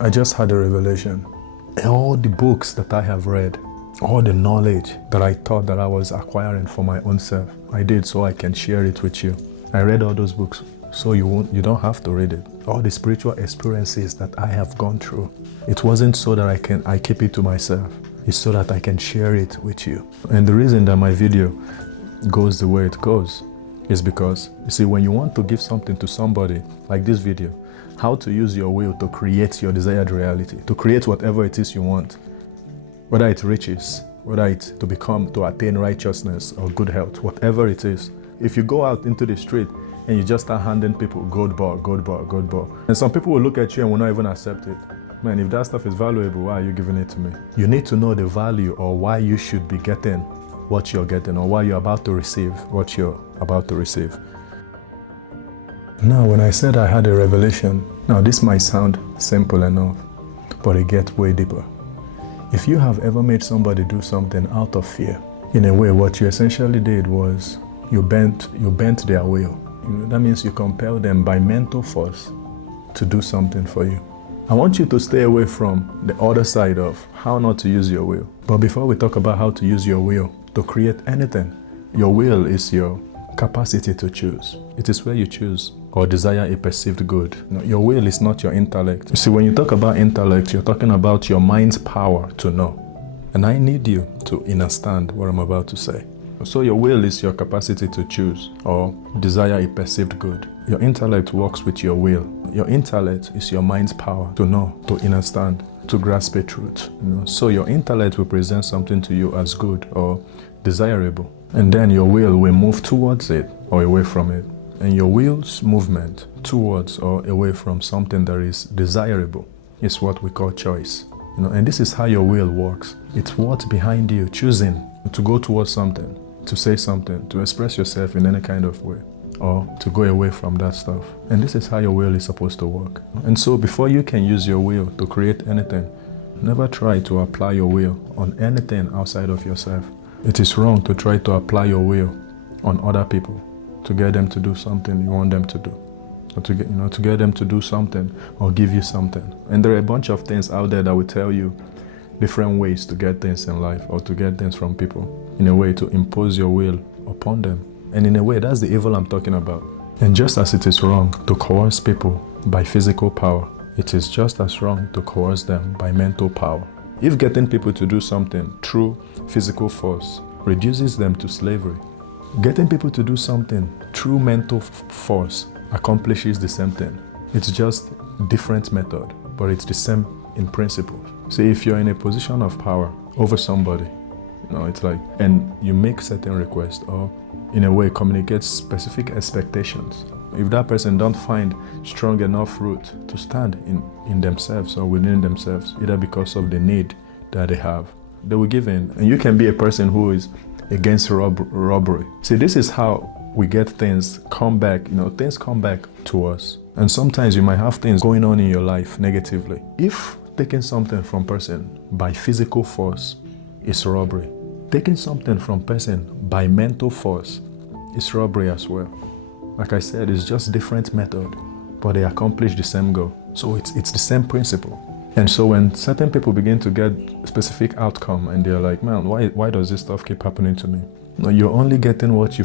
I just had a revelation. All the books that I have read, all the knowledge that I thought that I was acquiring for my own self, I did so I can share it with you. I read all those books so you don't have to read it. All the spiritual experiences that I have gone through, it wasn't so that I keep it to myself. It's so that I can share it with you. And the reason that my video goes the way it goes is because, you see, when you want to give something to somebody, like this video, how to use your will to create your desired reality, to create whatever it is you want, whether it's riches, whether it's to attain righteousness or good health, whatever it is. If you go out into the street and you just start handing people gold bar, gold bar, gold bar, and some people will look at you and will not even accept it. Man, if that stuff is valuable, why are you giving it to me? You need to know the value or why you should be getting what you're getting, or why you're about to receive what you're about to receive. Now, when I said I had a revelation, now this might sound simple enough, but it gets way deeper. If you have ever made somebody do something out of fear, in a way, what you essentially did was you bent their will. That means you compel them by mental force to do something for you. I want you to stay away from the other side of how not to use your will. But before we talk about how to use your will to create anything, your will is your capacity to choose. It is where you choose or desire a perceived good. Your will is not your intellect. You see, when you talk about intellect, you're talking about your mind's power to know. And I need you to understand what I'm about to say. So your will is your capacity to choose or desire a perceived good. Your intellect works with your will. Your intellect is your mind's power to know, to understand, to grasp a truth. So your intellect will present something to you as good or desirable. And then your will move towards it or away from it. And your will's movement towards or away from something that is desirable is what we call choice. And this is how your will works. It's what's behind you choosing to go towards something, to say something, to express yourself in any kind of way, or to go away from that stuff. And this is how your will is supposed to work. And so before you can use your will to create anything, never try to apply your will on anything outside of yourself. It is wrong to try to apply your will on other people to get them to do something you want them to do, or to get them to do something or give you something. And there are a bunch of things out there that will tell you different ways to get things in life or to get things from people, in a way to impose your will upon them. And in a way, that's the evil I'm talking about. And just as it is wrong to coerce people by physical power, it is just as wrong to coerce them by mental power. If getting people to do something through physical force reduces them to slavery, getting people to do something through mental force accomplishes the same thing. It's just different method, but it's the same in principle. See, if you're in a position of power over somebody, it's like, and you make certain requests or in a way communicate specific expectations. If that person don't find strong enough root to stand in themselves or within themselves, either because of the need that they have, they will give in. And you can be a person who is against robbery. See, this is how we get things come back, things come back to us. And sometimes you might have things going on in your life negatively. If taking something from person by physical force is robbery, taking something from person by mental force is robbery as well. Like I said, it's just different method, but they accomplish the same goal. So it's the same principle. And so when certain people begin to get specific outcome and they're like, man, why does this stuff keep happening to me? No, you're only getting what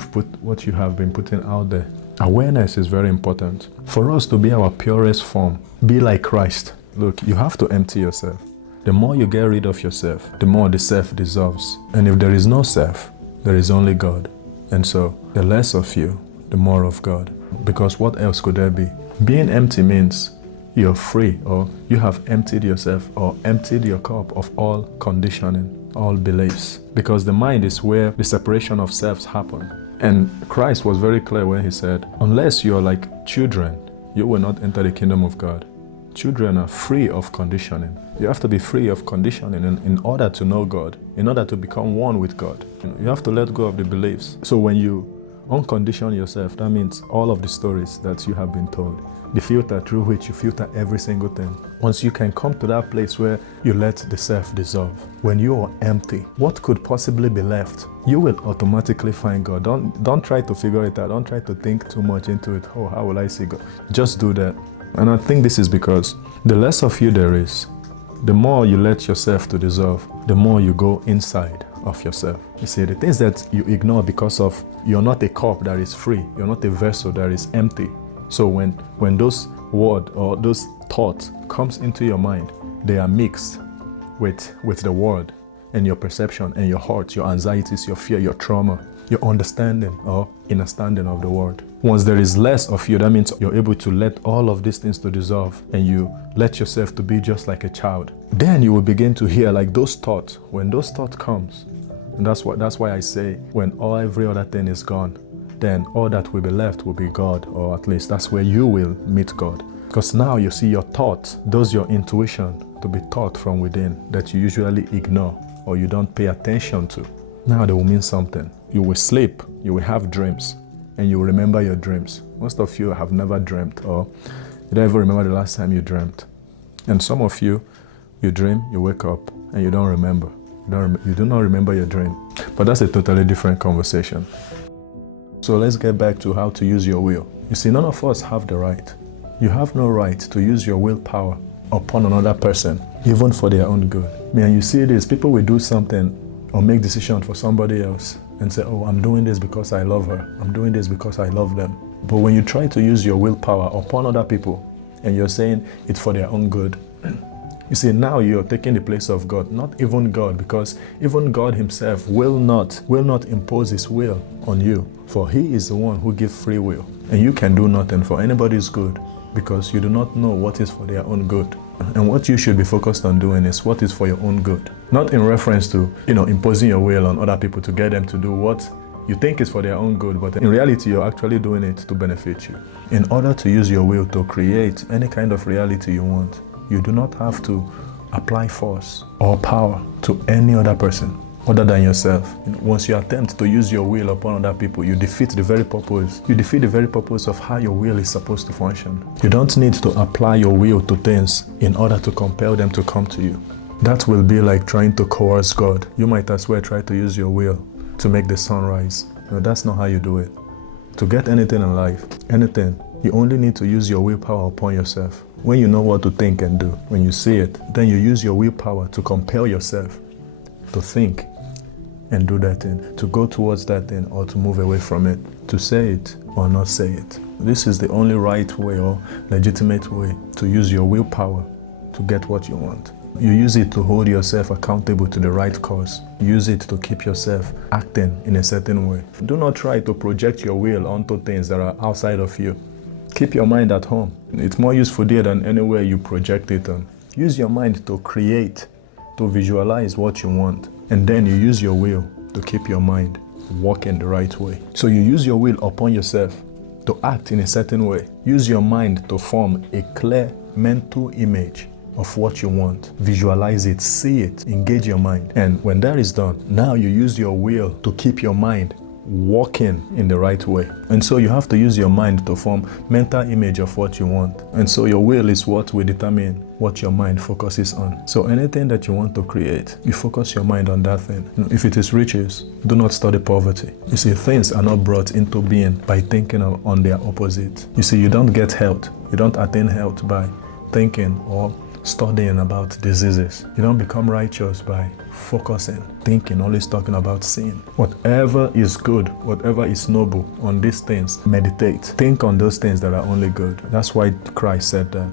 you have been putting out there. Awareness is very important. For us to be our purest form, be like Christ. Look, you have to empty yourself. The more you get rid of yourself, the more the self dissolves. And if there is no self, there is only God. And so the less of you, the more of God. Because what else could there be? Being empty means you're free, or you have emptied yourself or emptied your cup of all conditioning, all beliefs. Because the mind is where the separation of selves happen. And Christ was very clear when he said, unless you're like children, you will not enter the kingdom of God. Children are free of conditioning. You have to be free of conditioning in order to know God, in order to become one with God. You have to let go of the beliefs. So when you uncondition yourself, that means all of the stories that you have been told, the filter through which you filter every single thing. Once you can come to that place where you let the self dissolve, when you are empty, what could possibly be left? You will automatically find God. Don't try to figure it out. Don't try to think too much into it. Oh, how will I see God? Just do that. And I think this is because the less of you there is, the more you let yourself to dissolve, the more you go inside of yourself. You see, the things that you ignore because of you're not a cup that is free, you're not a vessel that is empty. So when those words or those thoughts comes into your mind, they are mixed with the word and your perception and your heart, your anxieties, your fear, your trauma, your understanding or understanding of the word. Once there is less of you, that means you're able to let all of these things to dissolve and you let yourself to be just like a child. Then you will begin to hear like those thoughts. When those thoughts comes, and that's why I say when every other thing is gone, then all that will be left will be God, or at least that's where you will meet God. Because now you see your thoughts, those your intuition to be taught from within that you usually ignore or you don't pay attention to. Now they will mean something. You will sleep, you will have dreams, and you will remember your dreams. Most of you have never dreamt, or you don't even remember the last time you dreamt. And some of you, you dream, you wake up, and you don't remember. You do not remember your dream. But that's a totally different conversation. So let's get back to how to use your will. You see, none of us have the right. You have no right to use your willpower upon another person, even for their own good. Man, you see this, people will do something or make decisions for somebody else and say, oh, I'm doing this because I love her. I'm doing this because I love them. But when you try to use your willpower upon other people and you're saying it's for their own good, you see, now you're taking the place of God, not even God, because even God himself will not impose his will on you, for he is the one who gives free will. And you can do nothing for anybody's good because you do not know what is for their own good. And what you should be focused on doing is what is for your own good. Not in reference to, imposing your will on other people to get them to do what you think is for their own good, but in reality, you're actually doing it to benefit you. In order to use your will to create any kind of reality you want, you do not have to apply force or power to any other person other than yourself. Once you attempt to use your will upon other people, you defeat the very purpose. You defeat the very purpose of how your will is supposed to function. You don't need to apply your will to things in order to compel them to come to you. That will be like trying to coerce God. You might as well try to use your will to make the sun rise. No, that's not how you do it. To get anything in life, anything, you only need to use your willpower upon yourself. When you know what to think and do, when you see it, then you use your willpower to compel yourself to think and do that thing, to go towards that thing or to move away from it, to say it or not say it. This is the only right way or legitimate way to use your willpower to get what you want. You use it to hold yourself accountable to the right cause. Use it to keep yourself acting in a certain way. Do not try to project your will onto things that are outside of you. Keep your mind at home. It's more useful there than anywhere you project it on. Use your mind to create, to visualize what you want. And then you use your will to keep your mind working the right way. So you use your will upon yourself to act in a certain way. Use your mind to form a clear mental image of what you want. Visualize it, see it, engage your mind. And when that is done, now you use your will to keep your mind walking in the right way. And so you have to use your mind to form mental image of what you want. And so your will is what will determine what your mind focuses on. So anything that you want to create, you focus your mind on that thing. If it is riches, do not study poverty. You see, things are not brought into being by thinking on their opposite. You see, you don't get health. You don't attain health by thinking or studying about diseases. You don't become righteous by focusing, thinking, always talking about sin. Whatever is good, whatever is noble, on these things, meditate. Think on those things that are only good. That's why Christ said that.